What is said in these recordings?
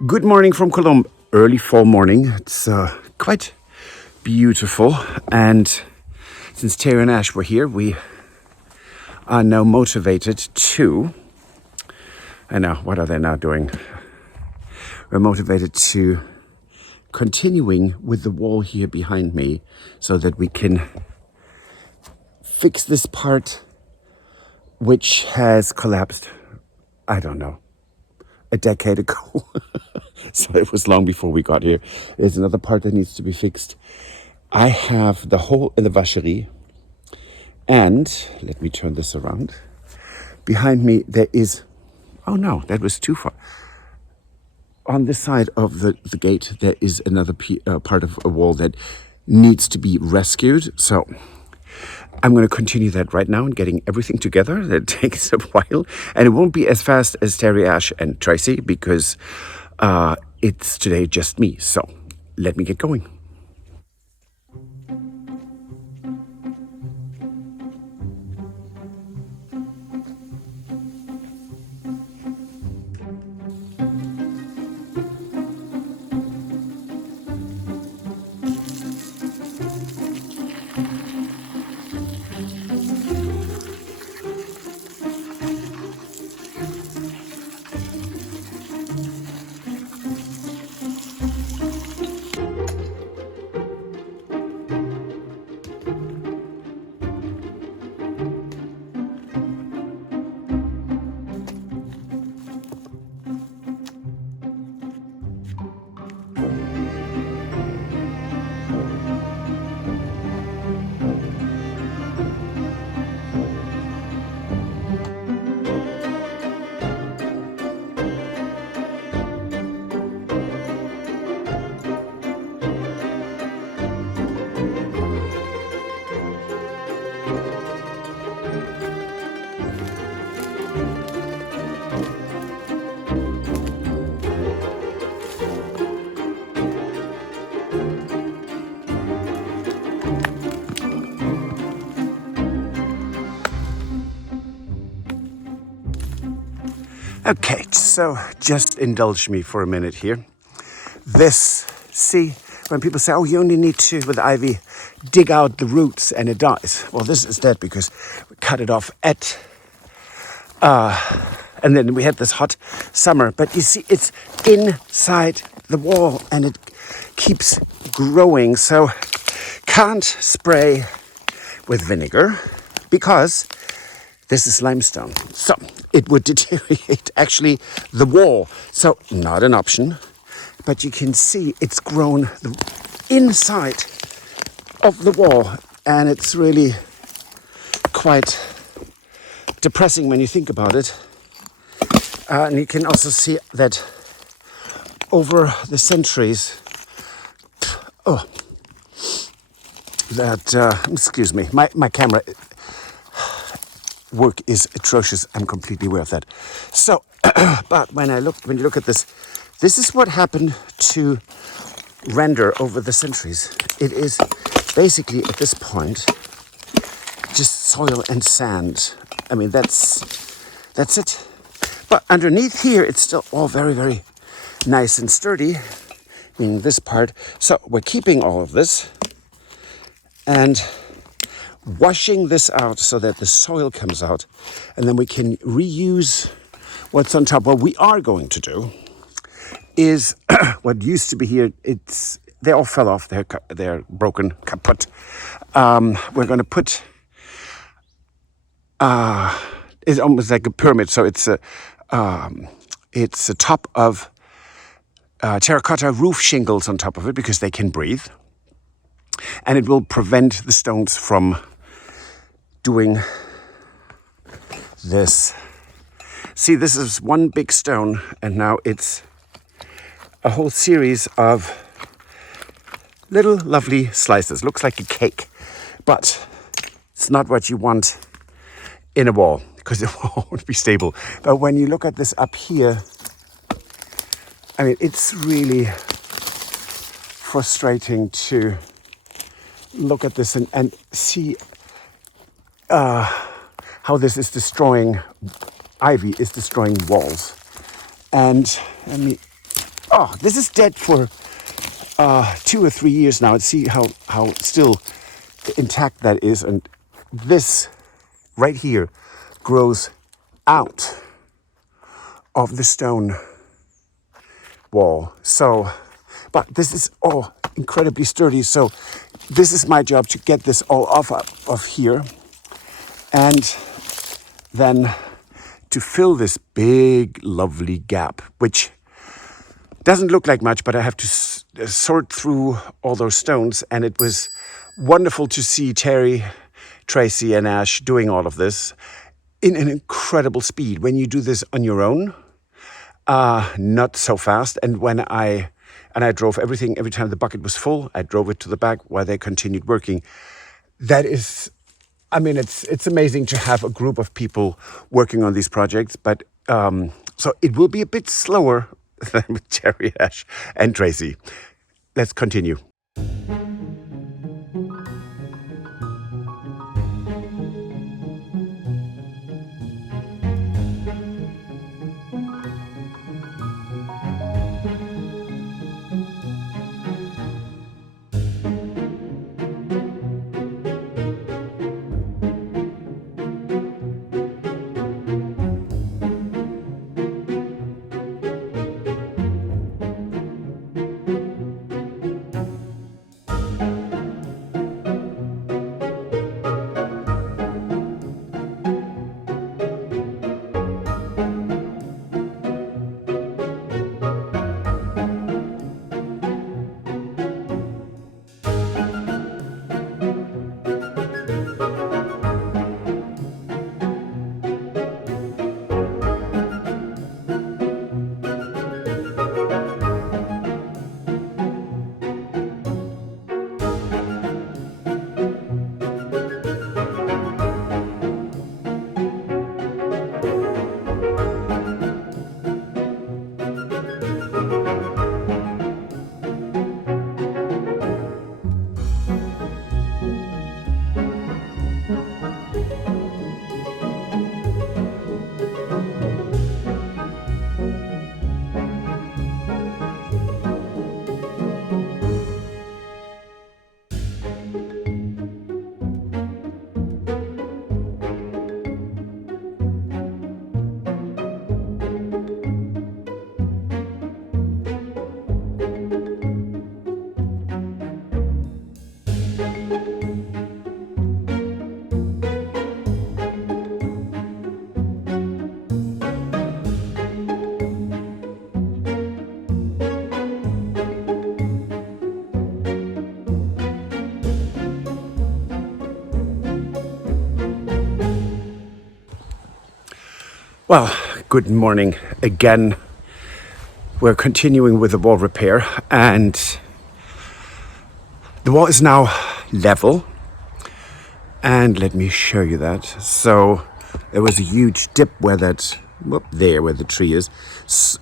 Good morning from Colombe. Early fall morning. It's quite beautiful. And since Terry and Ash were here, we are now motivated to... I know, what are they now doing? We're motivated to continuing with the wall here behind me so that we can fix this part which has collapsed, I don't know, a decade ago. So it was long before we got here. There's another part that needs to be fixed. I have the hole in the vacherie. And let me turn this around. Behind me there is... Oh no, that was too far. On this side of the gate there is another part of a wall that needs to be rescued. So I'm going to continue that right now and getting everything together. That takes a while. And it won't be as fast as Terry, Ash and Tracy because it's today just me. So let me get going. Okay, so just indulge me for a minute here. This, see, when people say, oh, you only need to, with ivy, dig out the roots and it dies. Well, this is dead because we cut it off and then we had this hot summer. But you see, it's inside the wall and it keeps growing. So can't spray with vinegar because this is limestone. So it would deteriorate actually the wall. So not an option, but you can see it's grown the inside of the wall and it's really quite depressing when you think about it. And you can also see that over the centuries, excuse me, my camera work is atrocious. I'm completely aware of that. So, but when you look at this, this is what happened to render over the centuries. It is basically at this point just soil and sand. I mean, that's it. But underneath here, it's still all very, very nice and sturdy, meaning this part. So we're keeping all of this and washing this out so that the soil comes out, and then we can reuse what's on top. What we are going to do is what used to be here. They all fell off. They're broken, kaput. We're going to put. It's almost like a pyramid. So it's a top of terracotta roof shingles on top of it because they can breathe, and it will prevent the stones from doing this. See, this is one big stone, and now it's a whole series of little lovely slices. Looks like a cake, but it's not what you want in a wall because it won't be stable. But when you look at this up here, I mean, it's really frustrating to look at this and see how this is destroying, ivy is destroying walls. And let me Oh, this is dead for 2 or 3 years now. And see how still intact that is. And this right here grows out of the stone wall. So, but this is all incredibly sturdy. So this is my job to get this all off of here. And then to fill this big, lovely gap, which doesn't look like much, but I have to sort through all those stones. And it was wonderful to see Terry, Tracy, and Ash doing all of this in an incredible speed. When you do this on your own, not so fast. And I drove everything, every time the bucket was full, I drove it to the back while they continued working. That is, I mean, it's amazing to have a group of people working on these projects, but so it will be a bit slower than with Terry, Ash, and Tracy. Let's continue. Well, good morning again. We're continuing with the wall repair, and the wall is now level. And let me show you that. So there was a huge dip where where the tree is,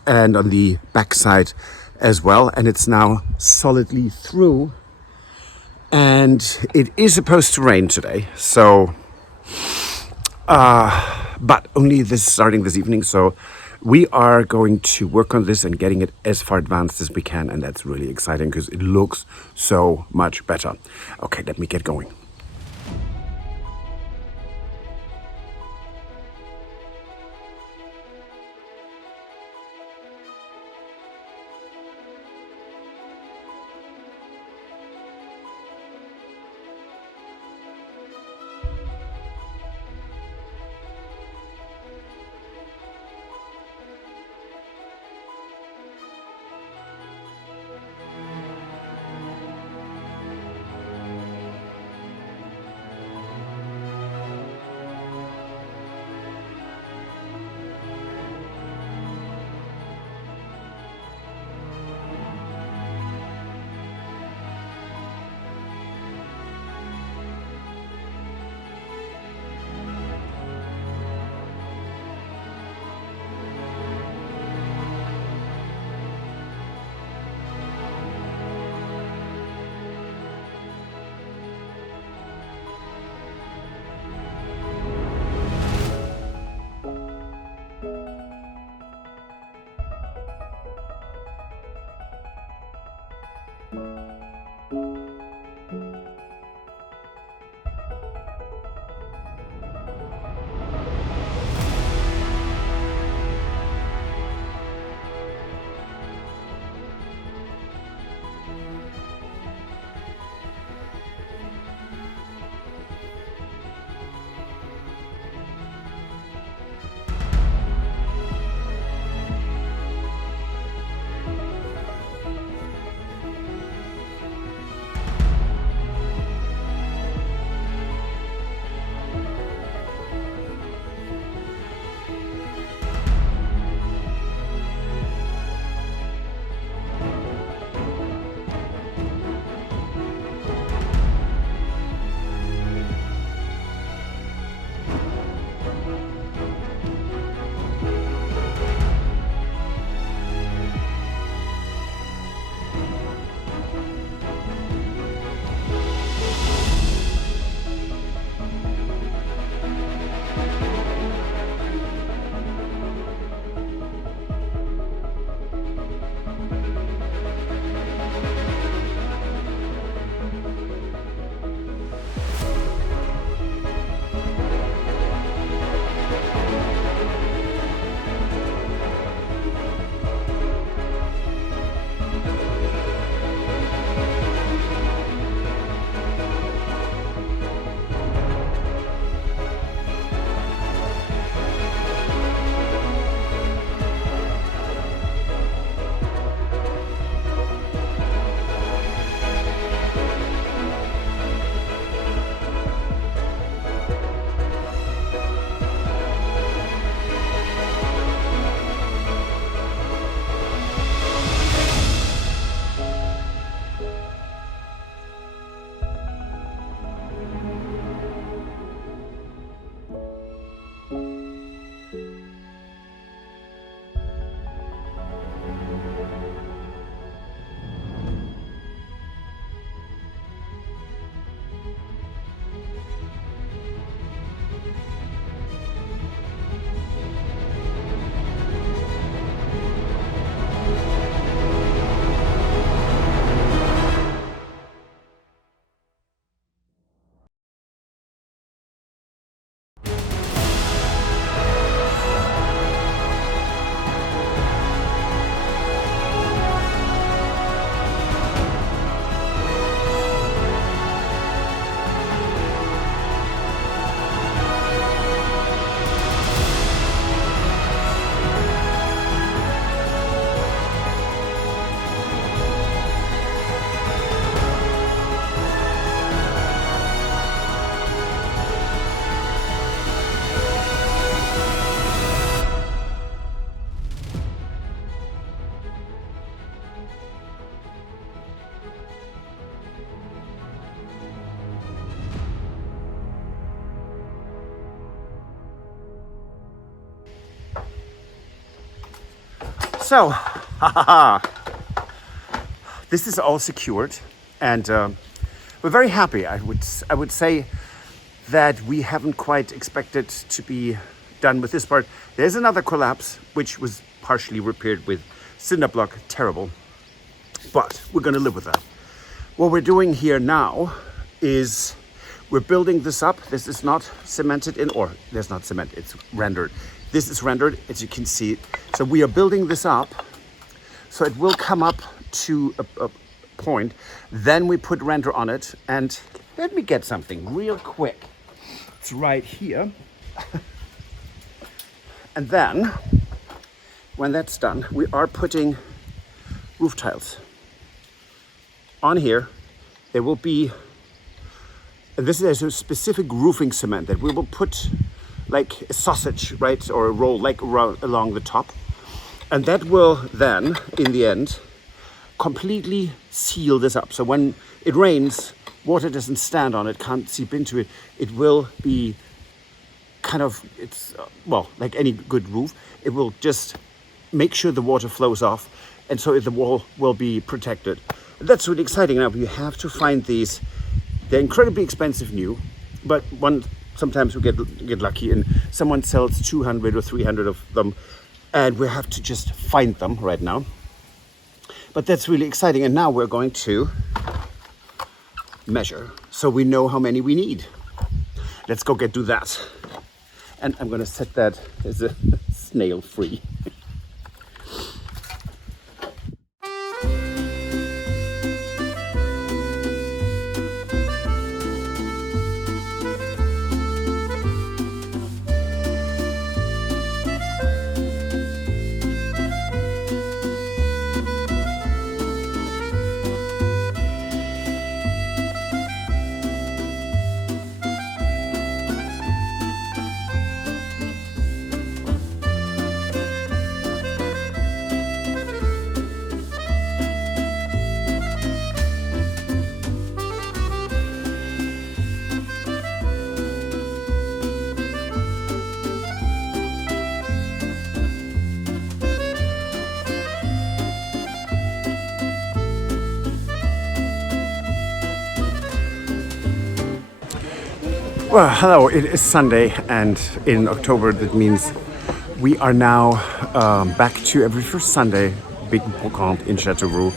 and on the back side as well. And it's now solidly through. And it is supposed to rain today. So but only starting this evening. So we are going to work on this and getting it as far advanced as we can. And that's really exciting because it looks so much better. Okay, let me get going. So, this is all secured, and we're very happy. I would say that we haven't quite expected to be done with this part. There's another collapse, which was partially repaired with cinder block. Terrible, but we're going to live with that. What we're doing here now is we're building this up. This is not cemented in, or there's not cement, it's rendered. This is rendered, as you can see. So we are building this up, so it will come up to a point. Then we put render on it, and let me get something real quick. It's right here. And then, when that's done, we are putting roof tiles. On here, there will be, and this is a specific roofing cement that we will put like a sausage, right, or a roll like along the top. And that will then, in the end, completely seal this up. So when it rains, water doesn't stand on it, can't seep into it. It will be kind of, it's, well, like any good roof, it will just make sure the water flows off. And so the wall will be protected. That's really exciting. Now, you have to find these. They're incredibly expensive new, but sometimes we get lucky and someone sells 200 or 300 of them, and we have to just find them right now. But that's really exciting. And now we're going to measure so we know how many we need. Let's go do that. And I'm going to set that as a snail free. Well, hello, it is Sunday, and in October that means we are now back to every first Sunday, big brocante in Chateauroux.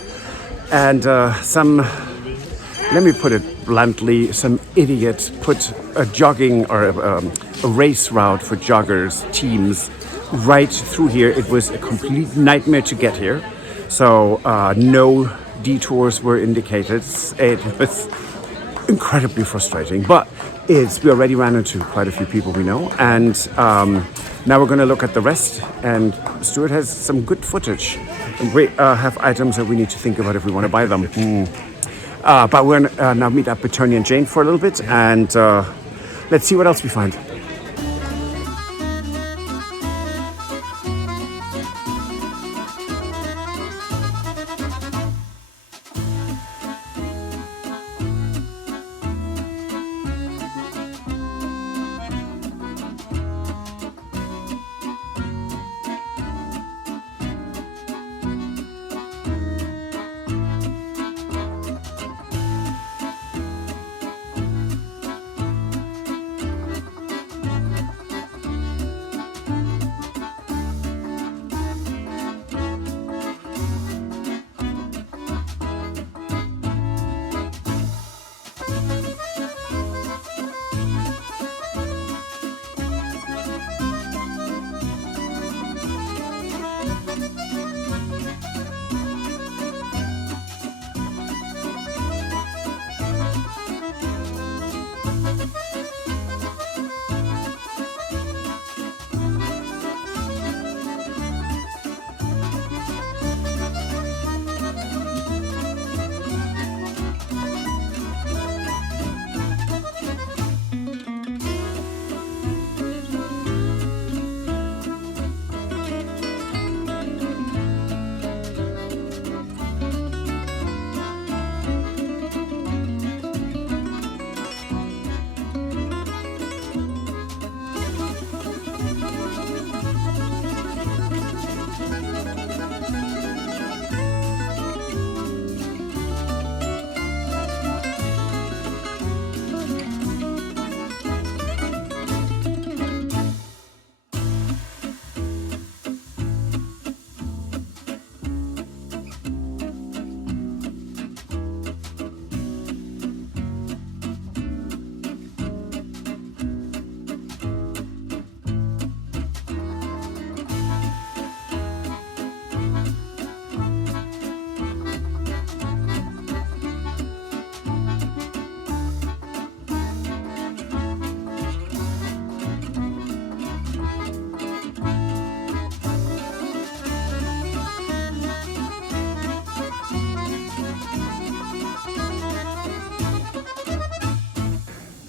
And let me put it bluntly, some idiot put a jogging or a race route for joggers, teams, right through here. It was a complete nightmare to get here. So no detours were indicated. It was incredibly frustrating, but we already ran into quite a few people we know, and now we're going to look at the rest, and Stuart has some good footage. We have items that we need to think about if we want to buy them. But we're going to now meet up with Tony and Jane for a little bit, and let's see what else we find.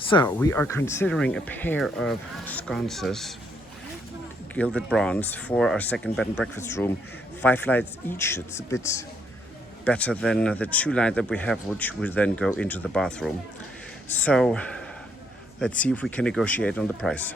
So we are considering a pair of sconces, gilded bronze, for our second bed and breakfast room. 5 lights each. It's a bit better than the 2 light that we have, which will then go into the bathroom. So let's see if we can negotiate on the price.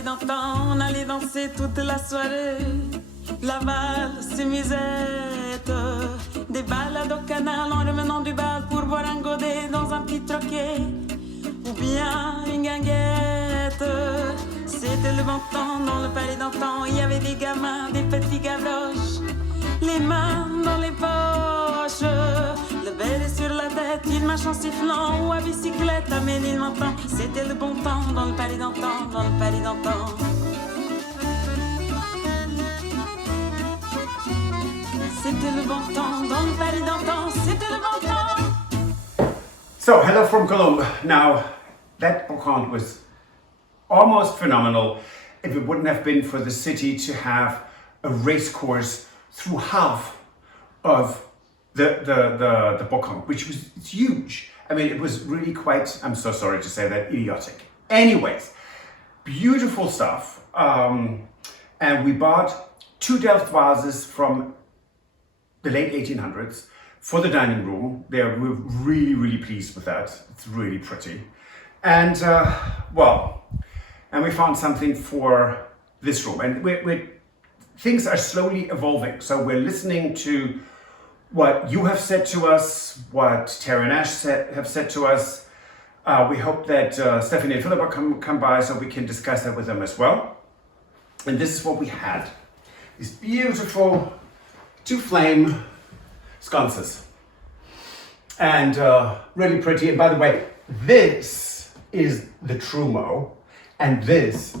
palais d'antan, on allait danser toute la soirée. La valse, musette, des balades au canal en revenant du bal pour boire un godet dans un petit troquet, ou bien une guinguette. C'était le bon temps dans le palais d'antan, il y avait des gamins, des petits gavroches, les mains dans les poches, le béret sur la tête, il marche en sifflant ou à bicyclette à Ménilmontant. C'était le bon temps dans le palais d'antan, dans le palais d'antan. C'était le bon temps dans le palais d'antan, c'était le bon temps. So, hello from Colombe. Now, that brocante was almost phenomenal if it wouldn't have been for the city to have a race course through half of the brocante, which was huge. I mean, it was really quite, I'm so sorry to say that, idiotic. Anyways, beautiful stuff. And we bought 2 Delft vases from the late 1800s for the dining room. We're really, really pleased with that. It's really pretty. And and we found something for this room. And things are slowly evolving. So we're listening to what you have said to us, what Terry and Ash have said to us. We hope that Stephanie and Philippa come by so we can discuss that with them as well. And this is what we had. These beautiful 2 flame sconces. And really pretty. And by the way, this is the Trumeau and this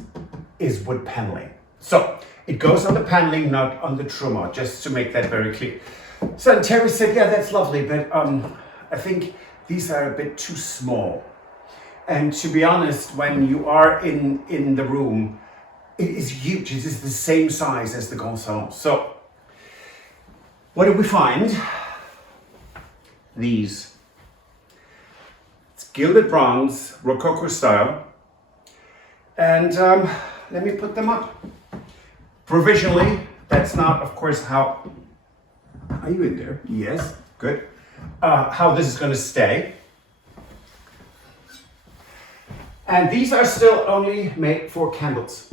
is wood paneling. So it goes on the paneling, not on the Trumeau, just to make that very clear. So Terry said, yeah, that's lovely, but I think these are a bit too small. And to be honest, when you are in the room, it is huge. It is the same size as the Grand Salon. So what did we find? These. It's gilded bronze, Rococo style. And let me put them up. Provisionally, that's not, of course, how... Are you in there? Yes, good. How this is going to stay. And these are still only made for candles.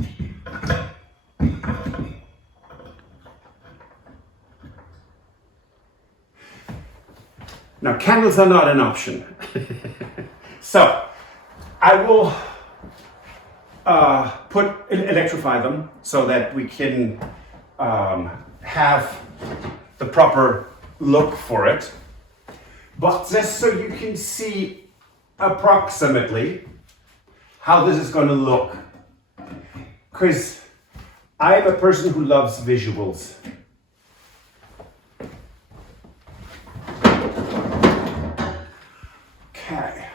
Now, candles are not an option. So, I will electrify them so that we can have the proper look for it. But just so you can see approximately how this is going to look. Because I'm a person who loves visuals. Okay.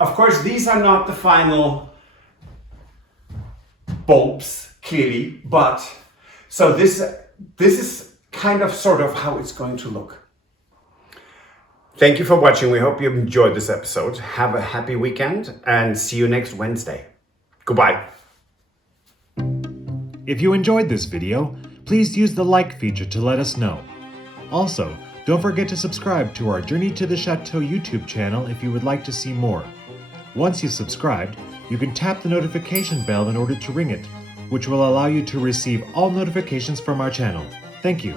Of course, these are not the final bulbs, clearly, but so this is kind of sort of how it's going to look. Thank you for watching. We hope you enjoyed this episode. Have a happy weekend and see you next Wednesday. Goodbye. If you enjoyed this video, please use the like feature to let us know. Also, don't forget to subscribe to our Journey to the Chateau YouTube channel if you would like to see more. Once you've subscribed, you can tap the notification bell in order to ring it, which will allow you to receive all notifications from our channel. Thank you.